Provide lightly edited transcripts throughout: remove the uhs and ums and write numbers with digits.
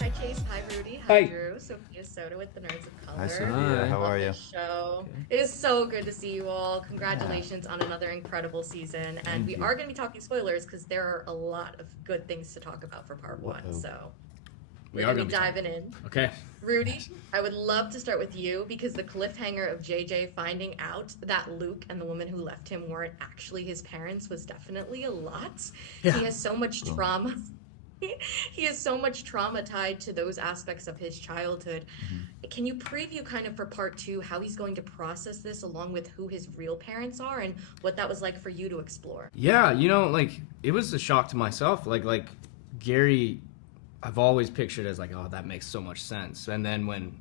Hi Chase, hi Rudy, hi Hi. Drew, Sophia Soda with the Nerds of Color. Hi, Sophia. Hi. How Love are you? this show. Okay. It is so good to see you all. Congratulations on another incredible season. And Thank we you. are going to be talking spoilers because there are a lot of good things to talk about for part one. Whoa. So We we're are going to be gonna be diving in. Okay. Rudy, I would love to start with you because the cliffhanger of JJ finding out that Luke and the woman who left him weren't actually his parents was definitely a lot. Yeah. He has so much Cool. trauma. He has so much trauma tied to those aspects of his childhood. Can you preview kind of for part two how he's going to process this along with who his real parents are and what that was like for you to explore? Yeah, like it was a shock to myself. Like Gary, I've always pictured as like, oh, that makes so much sense. And then when,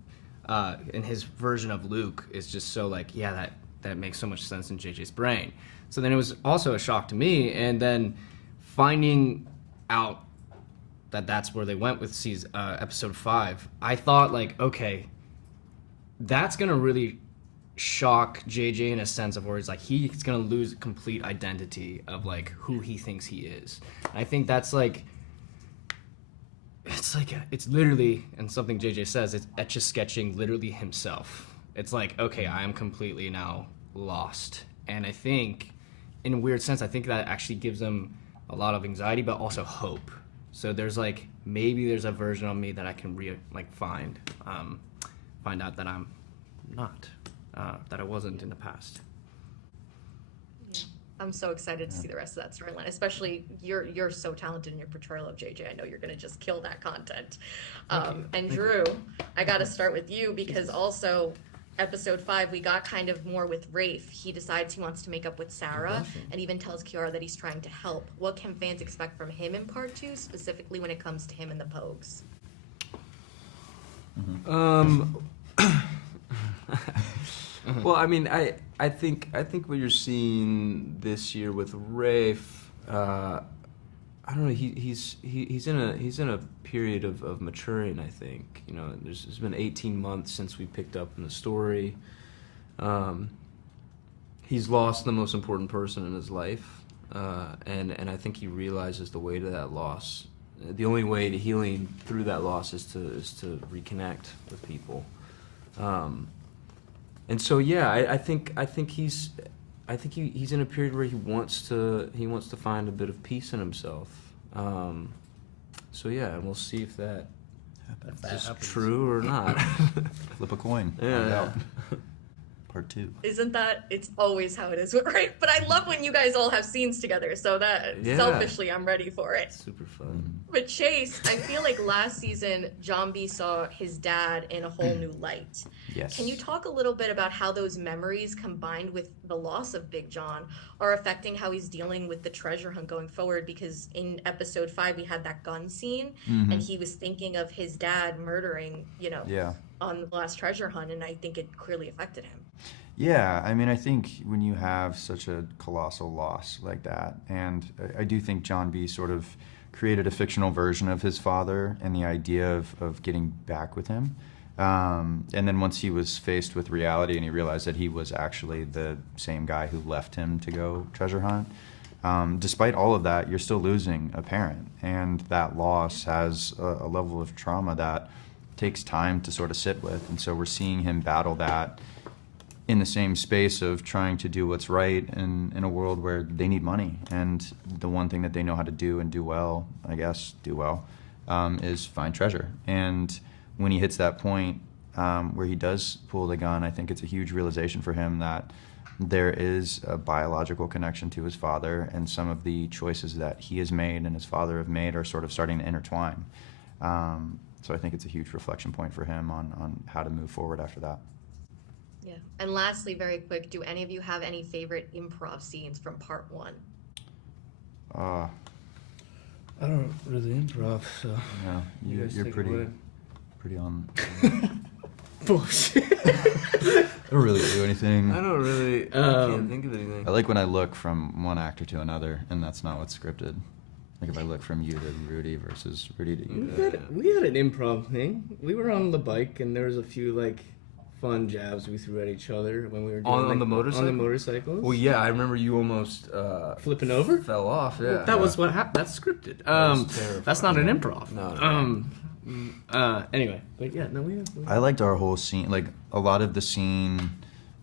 in his version of Luke, is just so like, yeah, that makes so much sense in JJ's brain. So then it was also a shock to me. And then finding out that that's where they went with episode 5, I thought like, okay, that's gonna really shock JJ in a sense of where it's like he's gonna lose complete identity of like who he thinks he is. I think that's like it's literally, and something JJ says, it's etch a sketching literally himself. It's like, okay, I am completely now lost. And I think in a weird sense, I think that actually gives him a lot of anxiety but also hope. So there's like, maybe there's a version of me that I can find out that I'm not, that I wasn't in the past. Yeah. I'm so excited to see the rest of that storyline, especially you're so talented in your portrayal of JJ. I know you're going to just kill that content. And Thank Drew, I got to start with you because also episode 5, we got kind of more with Rafe. He decides he wants to make up with Sarah and even tells Kiara that he's trying to help. What can fans expect from him in part 2, specifically when it comes to him and the Pogues? Well, I mean, I think what you're seeing this year with Rafe, I don't know. He's in a period of maturing. I think there's been 18 months since we picked up in the story. He's lost the most important person in his life, and I think he realizes the weight of that loss. The only way to healing through that loss is to reconnect with people. And so yeah, I think he's in a period where he wants to find a bit of peace in himself. So yeah, and we'll see if that is true or not. Flip a coin. Yeah. Find out. Part 2. Isn't that, it's always how it is with Rafe, but I love when you guys all have scenes together, so that Yeah. selfishly I'm ready for it. Super fun. But Chase, I feel like last season, John B saw his dad in a whole new light. Yes. Can you talk a little bit about how those memories combined with the loss of Big John are affecting how he's dealing with the treasure hunt going forward? Because in episode 5, we had that gun scene, and he was thinking of his dad murdering, Yeah. on the last treasure hunt, and I think it clearly affected him. Yeah, I mean, I think when you have such a colossal loss like that, and I do think John B sort of created a fictional version of his father and the idea of getting back with him. And then once he was faced with reality and he realized that he was actually the same guy who left him to go treasure hunt, despite all of that, you're still losing a parent. And that loss has a level of trauma that takes time to sort of sit with. And so we're seeing him battle that in the same space of trying to do what's right in a world where they need money. And the one thing that they know how to do and do well, is find treasure. And when he hits that point where he does pull the gun, I think it's a huge realization for him that there is a biological connection to his father, and some of the choices that he has made and his father have made are sort of starting to intertwine. So I think it's a huge reflection point for him on how to move forward after that. Yeah. And lastly, very quick, do any of you have any favorite improv scenes from part 1? Uh, I don't really improv, so yeah, You guys you're take it away. pretty on. bullshit. I don't really do anything. I don't really. I can't think of anything. I like when I look from one actor to another, and that's not what's scripted. Like if I look from you to Rudy versus Rudy to you. We had an improv thing. We were on the bike, and there was a few like fun jabs we threw at each other when we were doing, On the motorcycle? On the motorcycles. Well, yeah, I remember you almost Flipping over. fell off. Yeah, That was what happened. That's scripted. was terrifying. That's not an improv. No. Anyway, but yeah, no, we I liked our whole scene, like a lot of the scene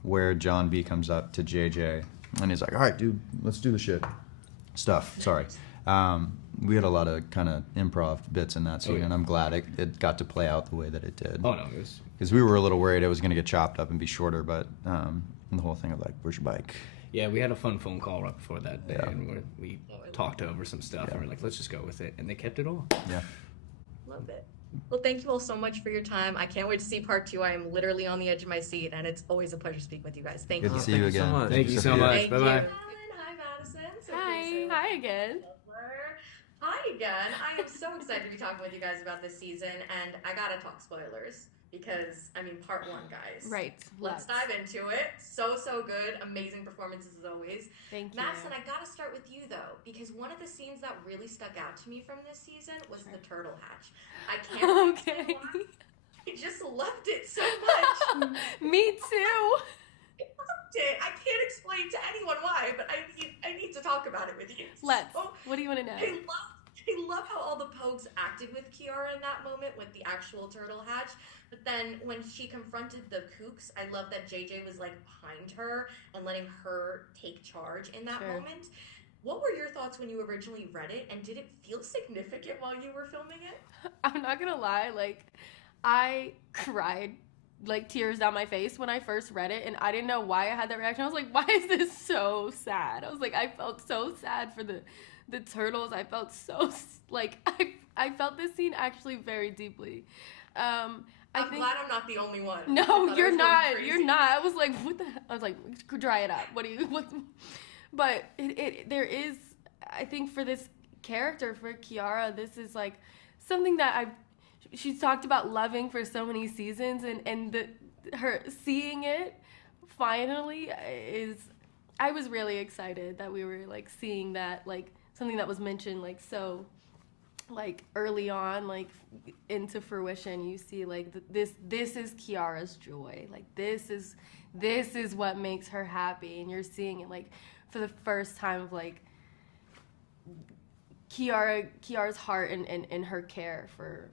where John B comes up to JJ and he's like, "All right, dude, let's do the shit." Sorry. We had a lot of kind of improv bits in that scene, and I'm glad it got to play out the way that it did. Oh no, it was because we were a little worried it was going to get chopped up and be shorter, but the whole thing of like, "Where's your bike?" Yeah, we had a fun phone call right before that day, Yeah. and we talked over some stuff, and we're like, let's just go with it, and they kept it all. Yeah. Love it. Well, thank you all so much for your time. I can't wait to see part 2. I am literally on the edge of my seat, and it's always a pleasure speaking with you guys. Thank Good you. to see you again. so much. Thank you so Sophia. much. Thank Bye you. bye. Hi, Madison. Hi again. Hi again. I am so excited to be talking with you guys about this season, and I gotta talk spoilers because, I mean, part 1, guys. Right. Let's dive into it. So good. Amazing performances as always. Thank you. Madison, I gotta start with you though, because one of the scenes that really stuck out to me from this season was the turtle hatch. I can't Okay. why. I just loved it so much. Me too. I loved it. I can't explain to anyone why, but I need to talk about it with you. Let's. So, What do you want to know? I love how all the Pogues acted with Kiara in that moment with the actual turtle hatch. But then when she confronted the kooks, I love that JJ was like behind her and letting her take charge in that moment. What were your thoughts when you originally read it, and did it feel significant while you were filming it? I'm not gonna lie, like, I cried, like, tears down my face when I first read it, and I didn't know why I had that reaction. I was like, why is this so sad? I was like, I felt so sad for the turtles. I felt so, like, I felt this scene actually very deeply. I'm glad I'm not the only one. No, you're not. You're not. I was like, what the hell? I was like, dry it up. But there is, I think for this character, for Kiara, this is like something that she's talked about loving for so many seasons, and her seeing it finally I was really excited that we were like seeing that, like something that was mentioned like so like early on, like into fruition. You see like this is Kiara's joy, like this is what makes her happy, and you're seeing it like for the first time of like Kiara's heart and her care for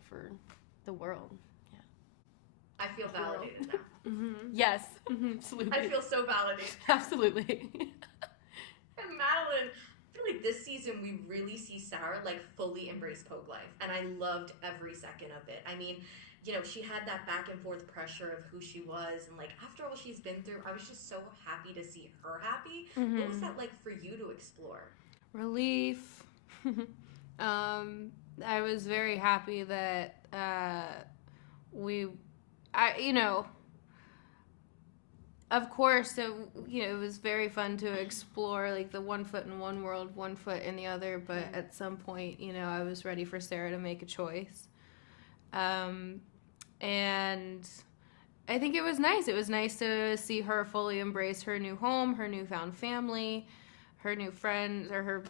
the world. I feel validated now. Yes, absolutely. I feel so validated. Absolutely. And Madelyn, I feel like this season we really see Sarah like fully embrace Pogue life, and I loved every second of it. I mean, you know, she had that back and forth pressure of who she was, and like after all she's been through, I was just so happy to see her happy. What was that like for you to explore? Relief. I was very happy that of course, it was very fun to explore like the 1 foot in one world, 1 foot in the other. But at some point, I was ready for Sarah to make a choice. And I think it was nice. It was nice to see her fully embrace her new home, her newfound family, her new friends, or her,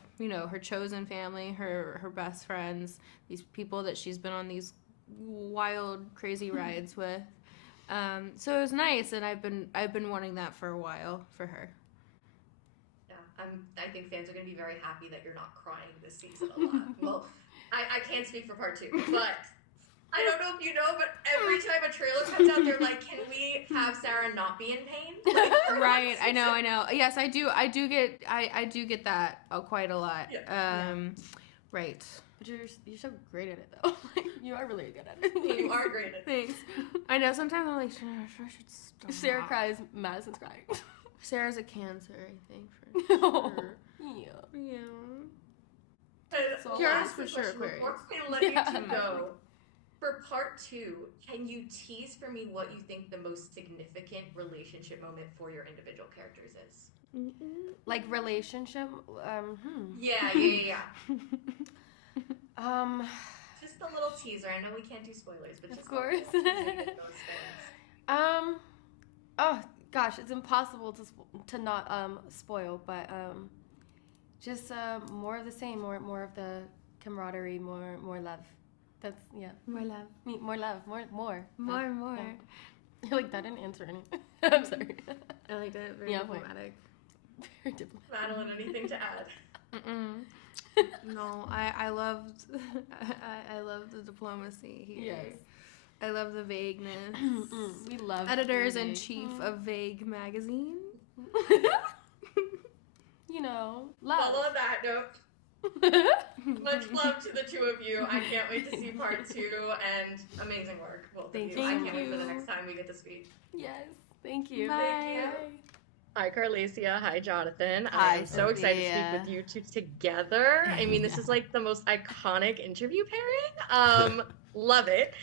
her chosen family, her best friends, these people that she's been on these wild, crazy rides with. So it was nice, and I've been wanting that for a while for her. Yeah, I think fans are going to be very happy that you're not crying this season a lot. Well, I can't speak for part 2, but I don't know if you know, but every time a trailer comes out, they're like, "Can we have Sarah not be in pain?" Like, right. I know. Yes, I do get that quite a lot. Yeah. Right. But you're so great at it though. Like, you are really good at it. You are great at it. Thanks. I know. Sometimes I'm like, I should stop. If Sarah cries, Madison's crying. Sarah's a Cancer, I think. Oh, For yeah. yeah. And So Kiara's last for sure question Aquarius. before we let you two go. For part 2, can you tease for me what you think the most significant relationship moment for your individual characters is? Like relationship. Yeah. Just Just a little teaser. I know we can't do spoilers, but just Of course. a little teaser to get those fans. Oh gosh, it's impossible to not spoil, but just more of the same, more of the camaraderie, more love. That's More love. more love, more. More. Yeah. You're like, that didn't answer anything. I'm sorry. I liked it. Very diplomatic. Very diplomatic. Madelyn, anything to add? No, I loved I love the diplomacy here. Yes. I love the vagueness. We love Editors in vague. chief of Vague magazine. You know, love. Follow that note. Much love to the two of you. I can't wait to see part 2 and amazing work, both Thank of you. I you. can't wait for the next time we get to speak. Yes. Thank you. Bye. Thank you. Hi, Carlacia. Hi, Jonathan. Hi, I'm so excited to Sophia. speak with you two together. I mean, this is like the most iconic interview pairing. Love it.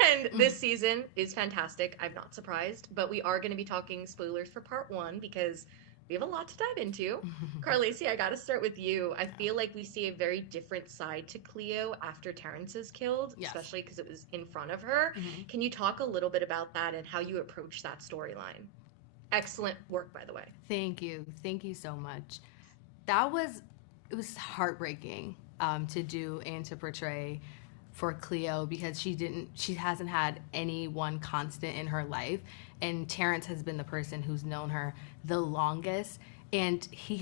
And this season is fantastic. I'm not surprised, but we are going to be talking spoilers for part 1 because we have a lot to dive into. Carlacia, I got to start with you. I feel like we see a very different side to Cleo after Terrence is killed, Yes. especially because it was in front of her. Can you talk a little bit about that and how you approach that storyline? Excellent work, by the way. Thank you so much. It was heartbreaking to do and to portray for Cleo because she hasn't had any one constant in her life, and Terrence has been the person who's known her the longest, and he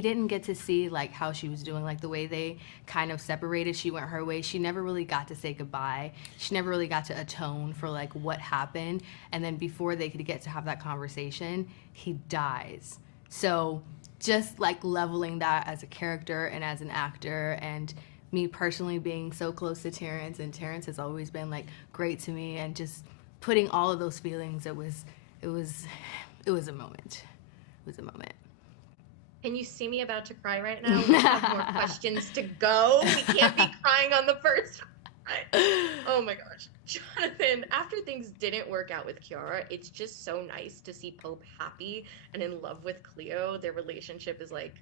didn't get to see like how she was doing, like the way they kind of separated. She went her way. She never really got to say goodbye. She never really got to atone for like what happened, and then before they could get to have that conversation, he dies. So just like leveling that as a character and as an actor, and me personally being so close to Terrence, and Terrence has always been like great to me, and just putting all of those feelings, it was a moment. It was a moment. Can you see me about to cry right now? We have more questions to go. We can't be crying on the first one. Oh my gosh. Jonathan, after things didn't work out with Kiara, it's just so nice to see Pope happy and in love with Cleo. Their relationship is like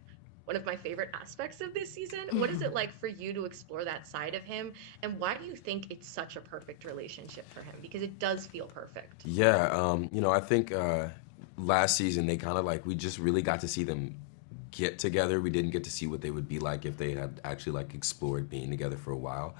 one of my favorite aspects of this season. What is it like for you to explore that side of him? And why do you think it's such a perfect relationship for him? Because it does feel perfect. Yeah, I think last season they kind of like, we just really got to see them get together. We didn't get to see what they would be like if they had actually like explored being together for a while.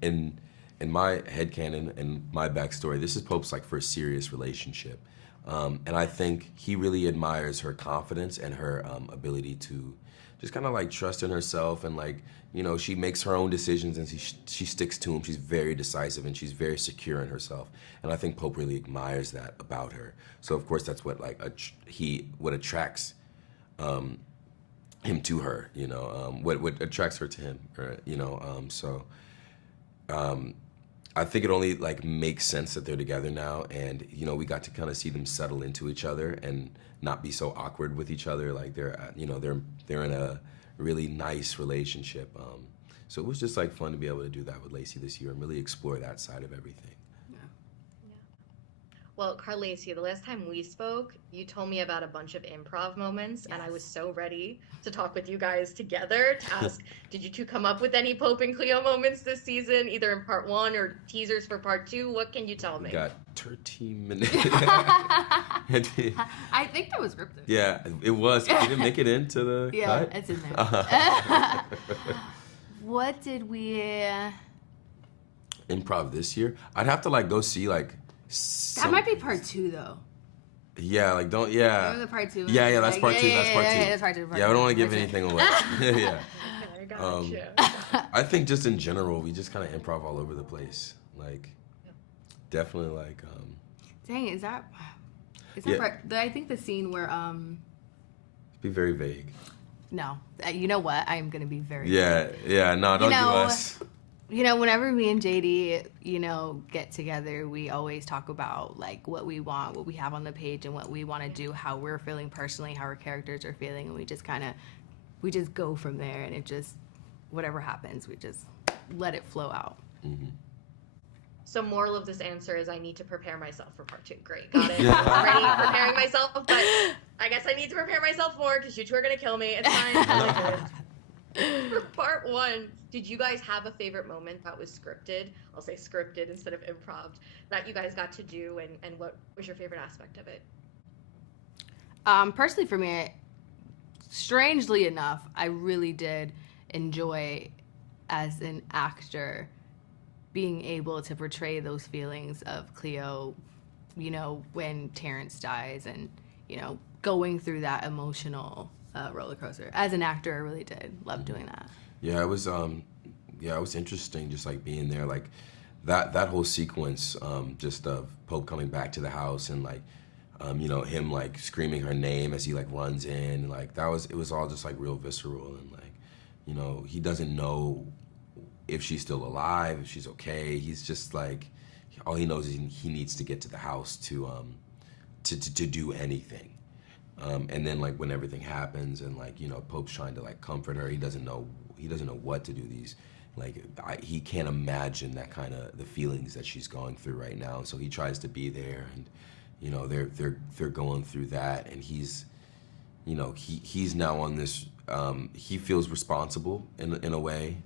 In my headcanon and my backstory, this is Pope's like first serious relationship. And I think he really admires her confidence and her ability to just kind of like trust in herself, and like, she makes her own decisions and she sticks to them. She's very decisive and she's very secure in herself. And I think Pope really admires that about her. So of course that's what like what attracts him to her, what attracts her to him, so I think it only like makes sense that they're together now, and we got to kind of see them settle into each other and not be so awkward with each other. Like they're in a really nice relationship. So it was just like fun to be able to do that with Lacey this year and really explore that side of everything. Well, Carlacia, the last time we spoke, you told me about a bunch of improv moments, and I was so ready to talk with you guys together to ask, did you two come up with any Pope and Cleo moments this season, either in part 1 or teasers for part 2? What can you tell me? We got 13 minutes. I think that was scripted. Yeah, it was. Did it make it into the cut? It's in there. What did we... Improv this year? I'd have to like go see like... That might be part 2 though. Yeah, like don't. Yeah. Remember the part 2? Yeah, that's like, part 2. That's part 2. Yeah, that's part 2. Yeah, I don't want to give anything away. Yeah. I gotcha. I think just in general, we just kind of improv all over the place. Like, definitely like. Dang, is that Yeah. part? I think the scene where Be very vague. No, you know what? I'm gonna be very. Yeah, yeah. No, don't do us. Whenever me and JD, get together, we always talk about like what we want, what we have on the page, and what we want to do, how we're feeling personally, how our characters are feeling, and we just go from there, and it just, whatever happens, we just let it flow out. Mm-hmm. So moral of this answer is I need to prepare myself for part 2. Great, got it. I'm already preparing myself, but I guess I need to prepare myself more because you two are going to kill me. It's fine. For part 1, did you guys have a favorite moment that was scripted? I'll say scripted instead of improv, that you guys got to do, and what was your favorite aspect of it? Personally for me, strangely enough, I really did enjoy as an actor being able to portray those feelings of Cleo, when Terrence dies, and, going through that emotional roller coaster. As an actor, I really did love doing that. Yeah, it was interesting just like being there, like that whole sequence, just of Pope coming back to the house and like him like screaming her name as he like runs in, like it was all just like real visceral, and like he doesn't know if she's still alive, if she's okay. He's just like, all he knows is he needs to get to the house to do anything. And then like when everything happens and like Pope's trying to like comfort her, he doesn't know what to do. He can't imagine that kind of the feelings that she's going through right now. And so he tries to be there, and they're going through that, and he's now on this. He feels responsible in a way.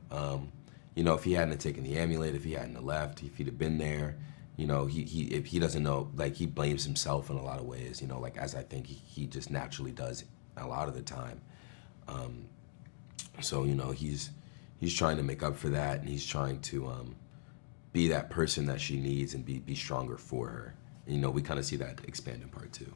If he hadn't taken the amulet, if he hadn't left, if he'd have been there, if he doesn't know, like he blames himself in a lot of ways, like as I think he just naturally does a lot of the time. So he's trying to make up for that, and he's trying to be that person that she needs and be stronger for her. And, we kind of see that expand in part 2.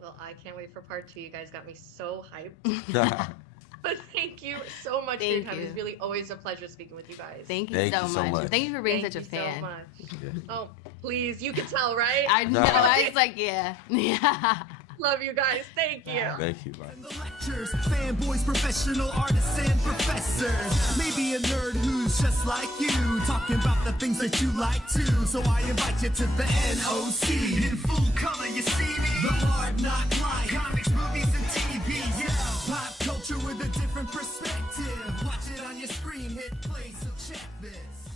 Well, I can't wait for part 2. You guys got me so hyped. But thank you so much for your time. It's really always a pleasure speaking with you guys. Thank you so much. Thank you for being such a fan. So much. Oh, please, you can tell, right? I know. I was like, yeah. Love you guys. Thank you. Thank you. Bye. The lectures, fanboys, professional artists, and professors. Maybe a nerd who's just like you, talking about the things that you like too. So I invite you to the NOC. In full color, you see me. The hard knock life, comics, movies, and TV. Yeah, pop culture with a different perspective. Watch it on your screen, hit play, so check this.